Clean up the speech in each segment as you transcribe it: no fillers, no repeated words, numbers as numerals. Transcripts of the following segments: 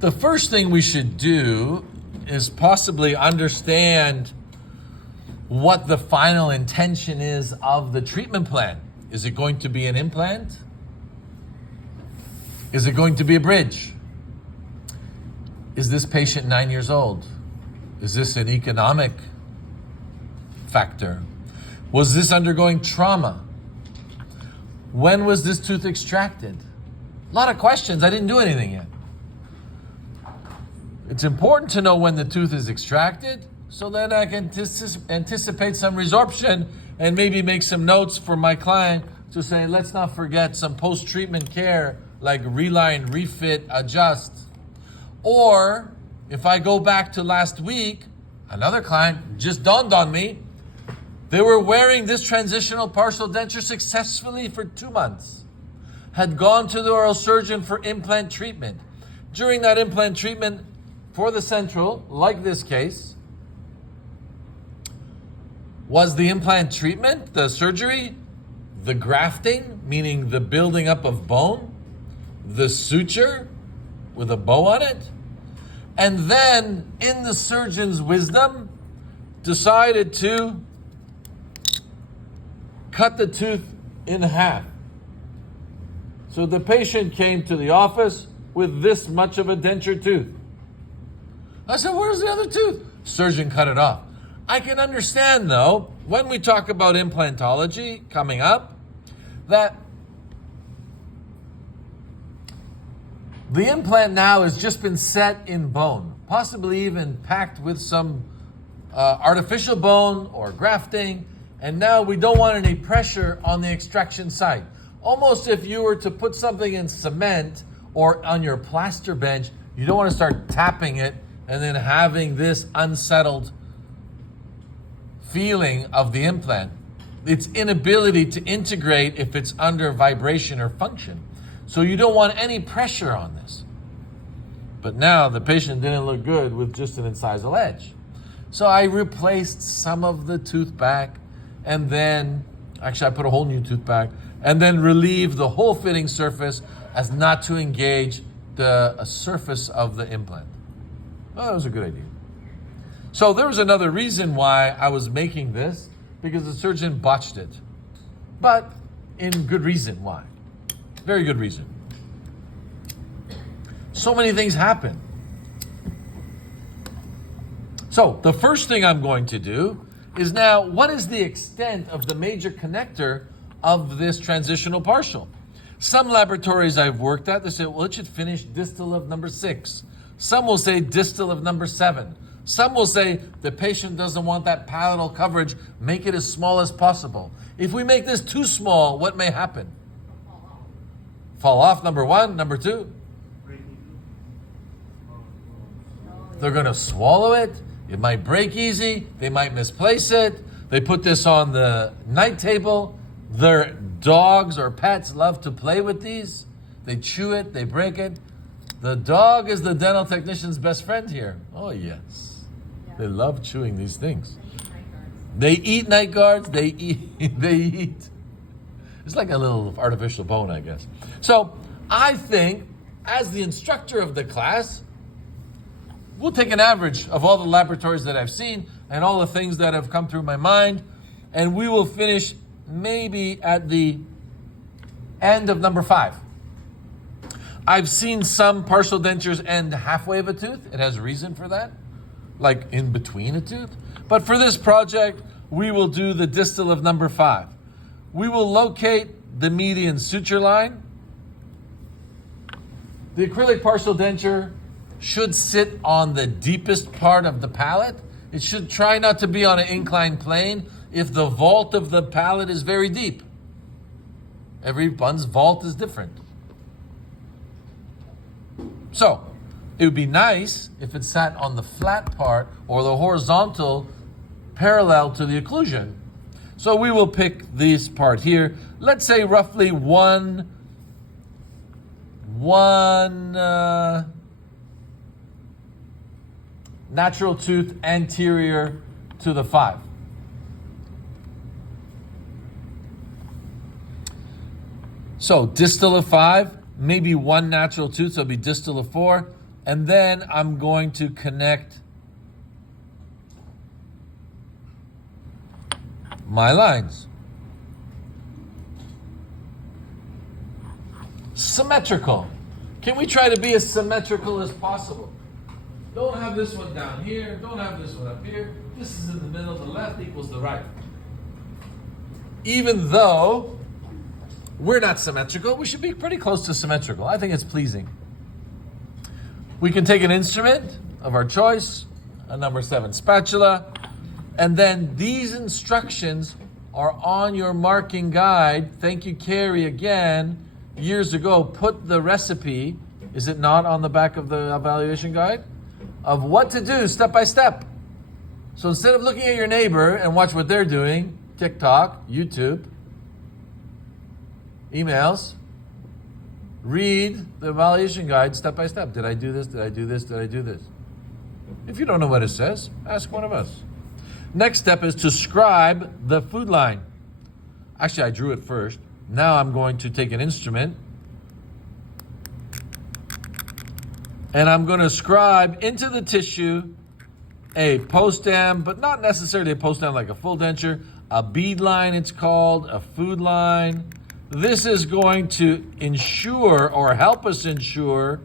The first thing we should do is possibly understand what the final intention is of the treatment plan. Is it going to be an implant? Is it going to be a bridge? Is this patient 9 years old? Is this an economic factor? Was this undergoing trauma? When was this tooth extracted? A lot of questions. I didn't do anything yet. It's important to know when the tooth is extracted so that I can anticipate some resorption and maybe make some notes for my client to say, let's not forget some post-treatment care like reline, refit, adjust. Or if I go back to last week, another client just dawned on me. They were wearing this transitional partial denture successfully for 2 months. Had gone to the oral surgeon for implant treatment. During that implant treatment for the central, like this case, was the implant treatment, the surgery, the grafting, meaning the building up of bone, the suture with a bow on it, and then in the surgeon's wisdom, decided to cut the tooth in half. So the patient came to the office with this much of a denture tooth. I said, where's the other tooth? Surgeon cut it off. I can understand though, when we talk about implantology coming up, that the implant now has just been set in bone, possibly even packed with some artificial bone or grafting, and now we don't want any pressure on the extraction site. Almost if you were to put something in cement or on your plaster bench, you don't want to start tapping it and then having this unsettled feeling of the implant. Its inability to integrate if it's under vibration or function. So you don't want any pressure on this. But now the patient didn't look good with just an incisal edge. So I replaced some of the tooth back, and then, actually I put a whole new tooth back, and then relieved the whole fitting surface as not to engage the surface of the implant. Well, that was a good idea. So there was another reason why I was making this, because the surgeon botched it. But in good reason why. Very good reason. So many things happen. So the first thing I'm going to do is now, what is the extent of the major connector of this transitional partial? Some laboratories I've worked at, they say, well, it should finish distal of number 6. Some will say distal of number 7. Some will say the patient doesn't want that palatal coverage, make it as small as possible. If we make this too small, what may happen? Fall off, number 1. Number 2? They're going to swallow it. It might break easy. They might misplace it. They put this on the night table. Their dogs or pets love to play with these. They chew it. They break it. The dog is the dental technician's best friend here. Oh, yes. They love chewing these things. They eat night guards. They eat. It's like a little artificial bone, I guess. So I think, as the instructor of the class, we'll take an average of all the laboratories that I've seen and all the things that have come through my mind, and we will finish maybe at the end of number 5. I've seen some partial dentures end halfway of a tooth. It has a reason for that, like in between a tooth. But for this project, we will do the distal of number 5. We will locate the median suture line. The acrylic partial denture should sit on the deepest part of the palate. It should try not to be on an inclined plane if the vault of the palate is very deep. Everyone's vault is different. So, it would be nice if it sat on the flat part or the horizontal parallel to the occlusion. So we will pick this part here. Let's say roughly one natural tooth anterior to the 5. So distal of 5, maybe one natural tooth, so it'll be distal of 4, And then I'm going to connect my lines. Symmetrical. Can we try to be as symmetrical as possible? Don't have this one down here. Don't have this one up here. This is in the middle. The left equals the right. Even though we're not symmetrical, we should be pretty close to symmetrical. I think it's pleasing. We can take an instrument of our choice, a number 7 spatula, and then these instructions are on your marking guide. Thank you, Carrie, again. Years ago, put the recipe, is it not on the back of the evaluation guide, of what to do step by step. So instead of looking at your neighbor and watch what they're doing, TikTok, YouTube, emails, read the evaluation guide step by step. Did I do this? Did I do this? Did I do this? If you don't know what it says, ask one of us. Next step is to scribe the food line. Actually, I drew it first. Now I'm going to take an instrument and I'm going to scribe into the tissue a post-am, but not necessarily a post-am like a full denture, a bead line it's called, a food line. This is going to ensure or help us ensure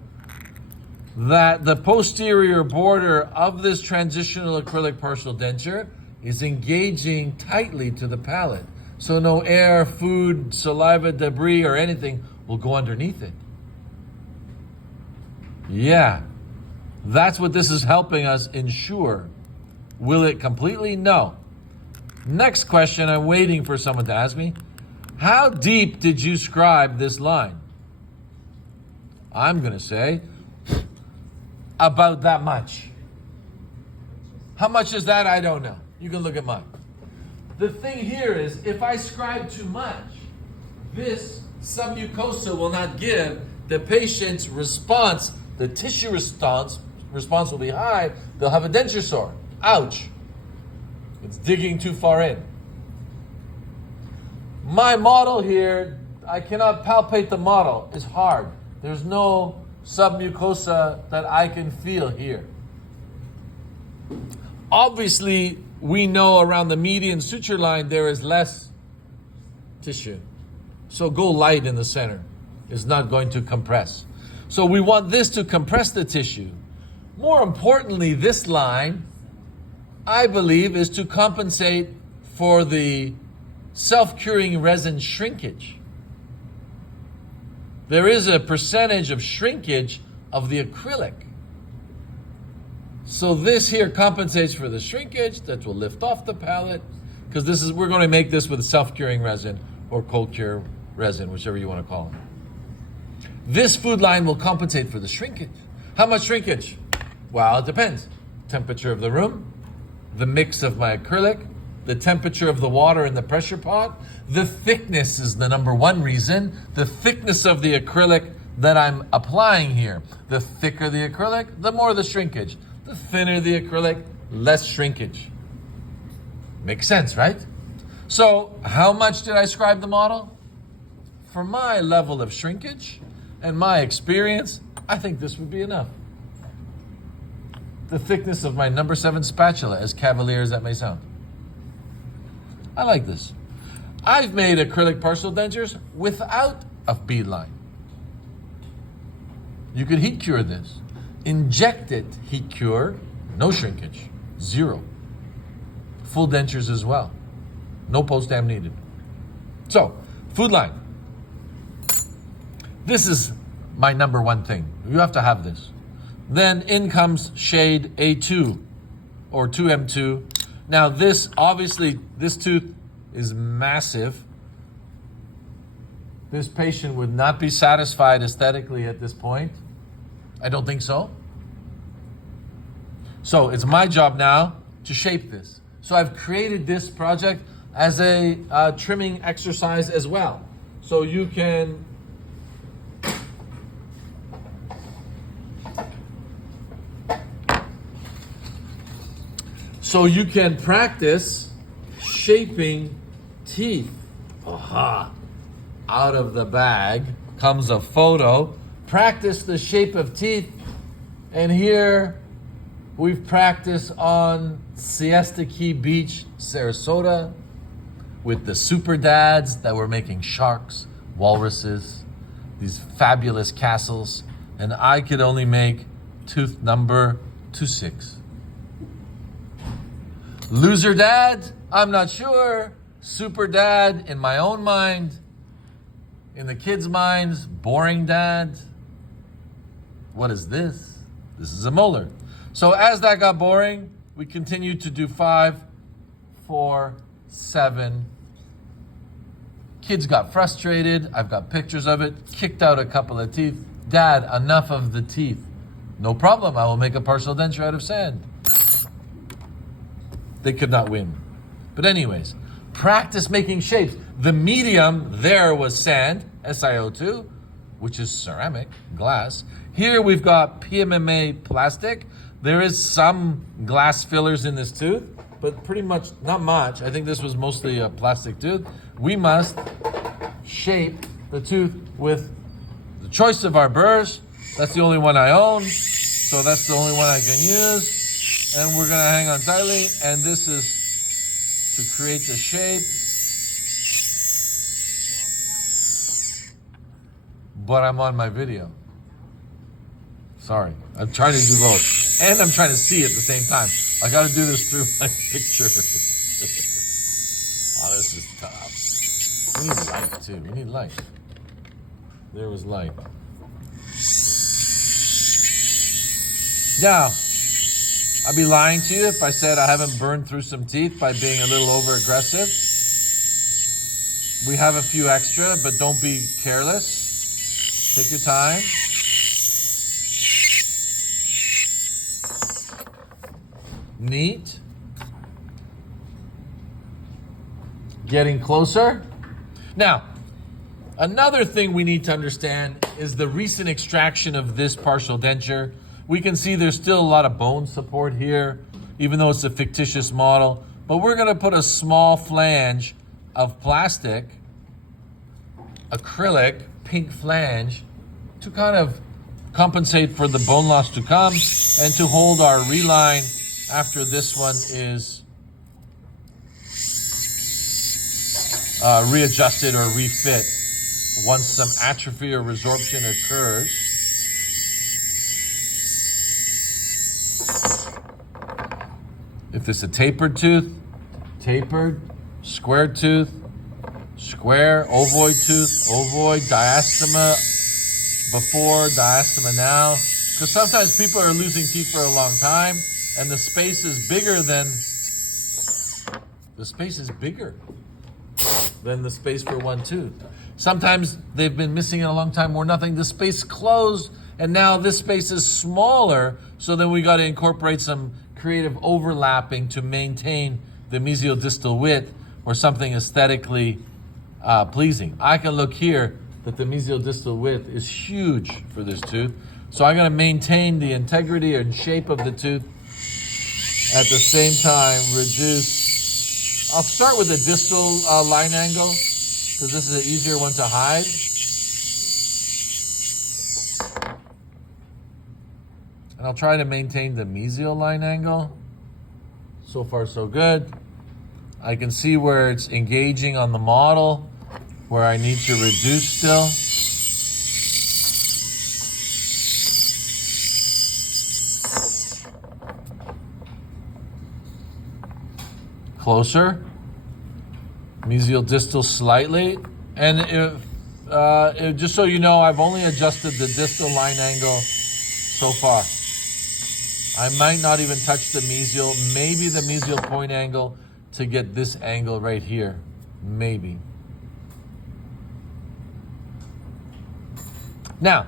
that the posterior border of this transitional acrylic partial denture is engaging tightly to the palate. So no air, food, saliva, debris, or anything will go underneath it. Yeah, that's what this is helping us ensure. Will it completely? No. Next question, I'm waiting for someone to ask me. How deep did you scribe this line? I'm going to say about that much. How much is that? I don't know. You can look at mine. The thing here is, if I scribe too much, this submucosa will not give the patient's response. The tissue response will be high. They'll have a denture sore. Ouch. It's digging too far in. My model here, I cannot palpate the model. It's hard. There's no submucosa that I can feel here. Obviously, we know around the median suture line there is less tissue. So go light in the center. It's not going to compress. So we want this to compress the tissue. More importantly, this line, I believe, is to compensate for the self-curing resin shrinkage. There is a percentage of shrinkage of the acrylic. So this here compensates for the shrinkage that will lift off the palate, because we're going to make this with self-curing resin or cold cure resin, whichever you want to call it. This food line will compensate for the shrinkage. How much shrinkage? Well, it depends. Temperature of the room, the mix of my acrylic, the temperature of the water in the pressure pot. The thickness is the number one reason. The thickness of the acrylic that I'm applying here. The thicker the acrylic, the more the shrinkage. The thinner the acrylic, less shrinkage. Makes sense, right? So how much did I scribe the model? For my level of shrinkage and my experience, I think this would be enough. The thickness of my number 7 spatula, as cavalier as that may sound. I like this. I've made acrylic partial dentures without a bead line. You could heat cure this. Inject it, heat cure, no shrinkage, 0. Full dentures as well. No post-am needed. So, food line. This is my number one thing. You have to have this. Then in comes shade A2 or 2M2. Now this, obviously, this tooth is massive. This patient would not be satisfied aesthetically at this point. I don't think so. So it's my job now to shape this. So I've created this project as a trimming exercise as well. So you can practice shaping teeth. Aha. Out of the bag comes a photo. Practice the shape of teeth And here we've practiced on Siesta Key Beach, Sarasota, with the super dads that were making sharks, walruses, these fabulous castles. And I could only make tooth number 26. Loser dad, I'm not sure. Super dad, in my own mind. In the kids' minds, boring dad. What is this? This is a molar. So as that got boring, we continued to do 5, 4, 7. Kids got frustrated. I've got pictures of it. Kicked out a couple of teeth. Dad, enough of the teeth. No problem, I will make a partial denture out of sand. They could not win. But anyways, practice making shapes. The medium there was sand, SiO2, which is ceramic, glass. Here we've got PMMA plastic. There is some glass fillers in this tooth, but pretty much not much. I think this was mostly a plastic tooth. We must shape the tooth with the choice of our burrs. That's the only one I own, so that's the only one I can use. And we're gonna hang on tightly, and this is to create the shape. But I'm on my video. Sorry, I'm trying to do both. And I'm trying to see at the same time. I gotta do this through my picture. Wow, this is tough. We need light too, we need light. There was light. Now, I'd be lying to you if I said I haven't burned through some teeth by being a little over aggressive. We have a few extra, but don't be careless. Take your time. Neat. Getting closer. Now, another thing we need to understand is the recent extraction of this partial denture. We can see there's still a lot of bone support here, even though it's a fictitious model. But we're gonna put a small flange of plastic, acrylic, pink flange, to kind of compensate for the bone loss to come and to hold our reline after this one is readjusted or refit once some atrophy or resorption occurs. If it's a tapered tooth, tapered, square tooth, square, ovoid tooth, ovoid, diastema before, diastema now. Because sometimes people are losing teeth for a long time and the space is bigger than the space for one tooth. Sometimes they've been missing it a long time or nothing. The space closed and now this space is smaller, so then we got to incorporate some creative overlapping to maintain the mesial-distal width or something aesthetically pleasing. I can look here that the mesial-distal width is huge for this tooth, so I'm going to maintain the integrity and shape of the tooth. At the same time, reduce. I'll start with the distal line angle because this is an easier one to hide. And I'll try to maintain the mesial line angle. So far, so good. I can see where it's engaging on the model, where I need to reduce still. Closer. Mesial distal slightly. And if, just so you know, I've only adjusted the distal line angle so far. I might not even touch the mesial, maybe the mesial point angle to get this angle right here, maybe. Now,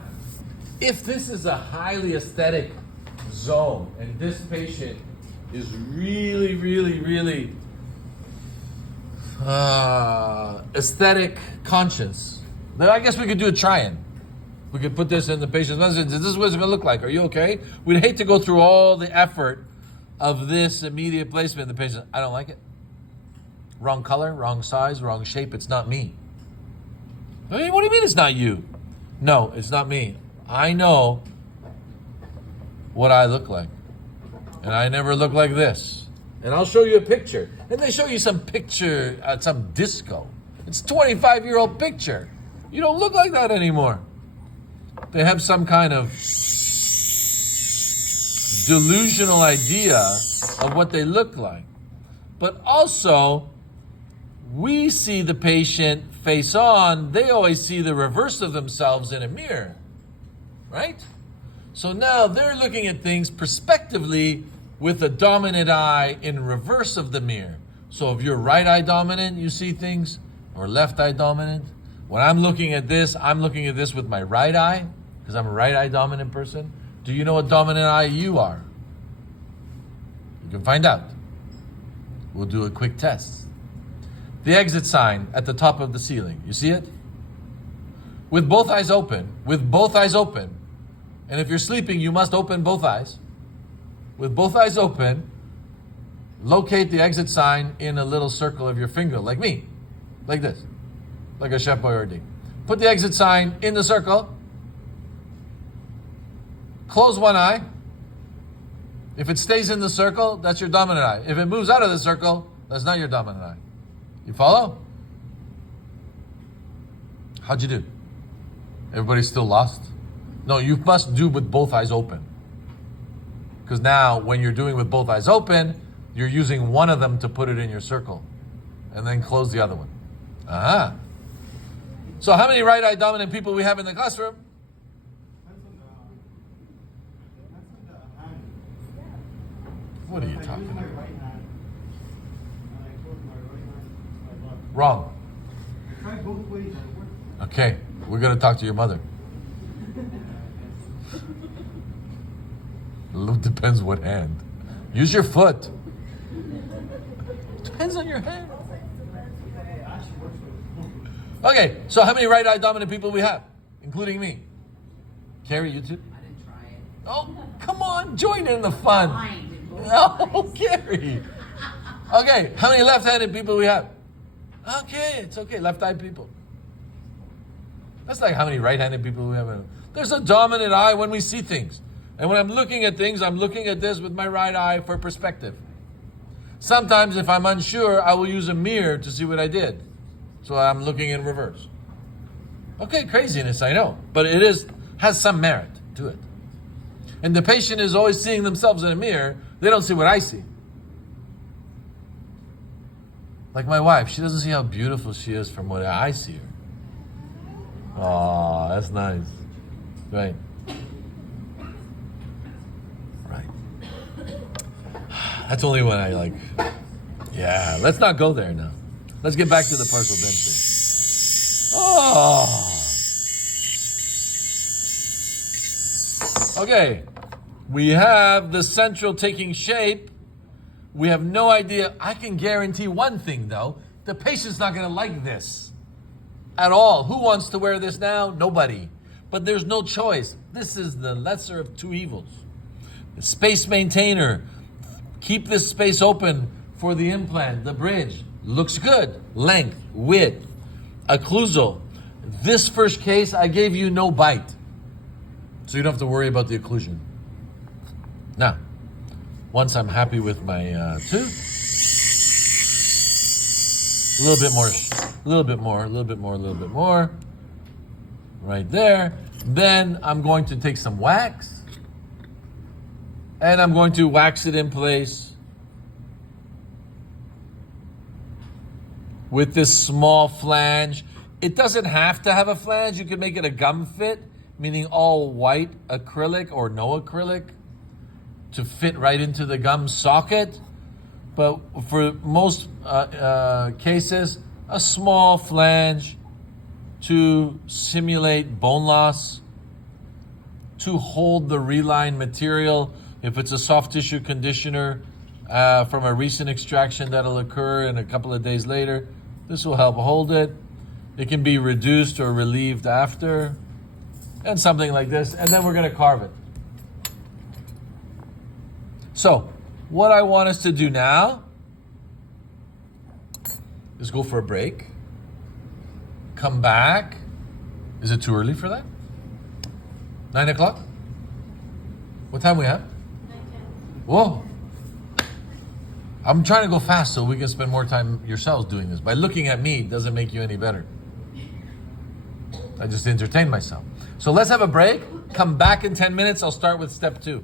if this is a highly aesthetic zone and this patient is really, really, really aesthetic conscious, then I guess we could do a try-in. We could put this in the patient's message. This is what it's going to look like. Are you okay? We'd hate to go through all the effort of this immediate placement. The patient, I don't like it. Wrong color, wrong size, wrong shape. It's not me. What do you mean it's not you? No, it's not me. I know what I look like. And I never look like this. And I'll show you a picture. And they show you some picture at some disco. It's a 25-year-old picture. You don't look like that anymore. They have some kind of delusional idea of what they look like. But also, we see the patient face on, they always see the reverse of themselves in a mirror, right? So now they're looking at things prospectively with a dominant eye in reverse of the mirror. So if you're right eye dominant, you see things, or left eye dominant. When I'm looking at this with my right eye, because I'm a right eye dominant person. Do you know what dominant eye you are? You can find out. We'll do a quick test. The exit sign at the top of the ceiling. You see it? With both eyes open. And if you're sleeping, you must open both eyes. With both eyes open, locate the exit sign in a little circle of your finger, like me. Like this. Like a Chef Boyardee. Put the exit sign in the circle. Close one eye. If it stays in the circle, that's your dominant eye. If it moves out of the circle, that's not your dominant eye. You follow? How'd you do? Everybody's still lost? No, you must do with both eyes open. Because now, when you're doing with both eyes open, you're using one of them to put it in your circle. And then close the other one. Aha. So how many right eye dominant people we have in the classroom? What are you talking about? Wrong. Okay, we're going to talk to your mother. Depends what hand. Use your foot. Depends on your hand. Okay, so how many right eye dominant people we have? Including me. Carrie, you too? I didn't try it. Oh, come on, join in the fun. Oh, Carrie. Okay, how many left-handed people we have? Okay, it's okay, left-eyed people. That's like how many right-handed people we have. There's a dominant eye when we see things. And when I'm looking at things, I'm looking at this with my right eye for perspective. Sometimes if I'm unsure, I will use a mirror to see what I did. So I'm looking in reverse. Okay, craziness, I know. But it has some merit to it. And the patient is always seeing themselves in a mirror. They don't see what I see. Like my wife, she doesn't see how beautiful she is from what I see her. Oh, that's nice. Right. Right. That's only when I like. Yeah, let's not go there now. Let's get back to the partial dentistry. Oh. Okay. We have the central taking shape. We have no idea. I can guarantee one thing, though. The patient's not going to like this at all. Who wants to wear this now? Nobody. But there's no choice. This is the lesser of two evils. The space maintainer. Keep this space open for the implant. The bridge. Looks good. Length. Width. Occlusal. This first case, I gave you no bite. So you don't have to worry about the occlusion. Now, once I'm happy with my tooth, a little bit more, right there. Then I'm going to take some wax, and I'm going to wax it in place with this small flange. It doesn't have to have a flange. You can make it a gum fit, meaning all white acrylic or no acrylic, to fit right into the gum socket. But for most cases, a small flange to simulate bone loss, to hold the reline material. If it's a soft tissue conditioner from a recent extraction that'll occur in a couple of days later, this will help hold it. It can be reduced or relieved after, and something like this, and then we're going to carve it. So, what I want us to do now is go for a break, come back. Is it too early for that? 9 o'clock? What time we have? Whoa. I'm trying to go fast so we can spend more time yourselves doing this. By looking at me doesn't make you any better. I just entertain myself. So let's have a break. Come back in 10 minutes. I'll start with step 2.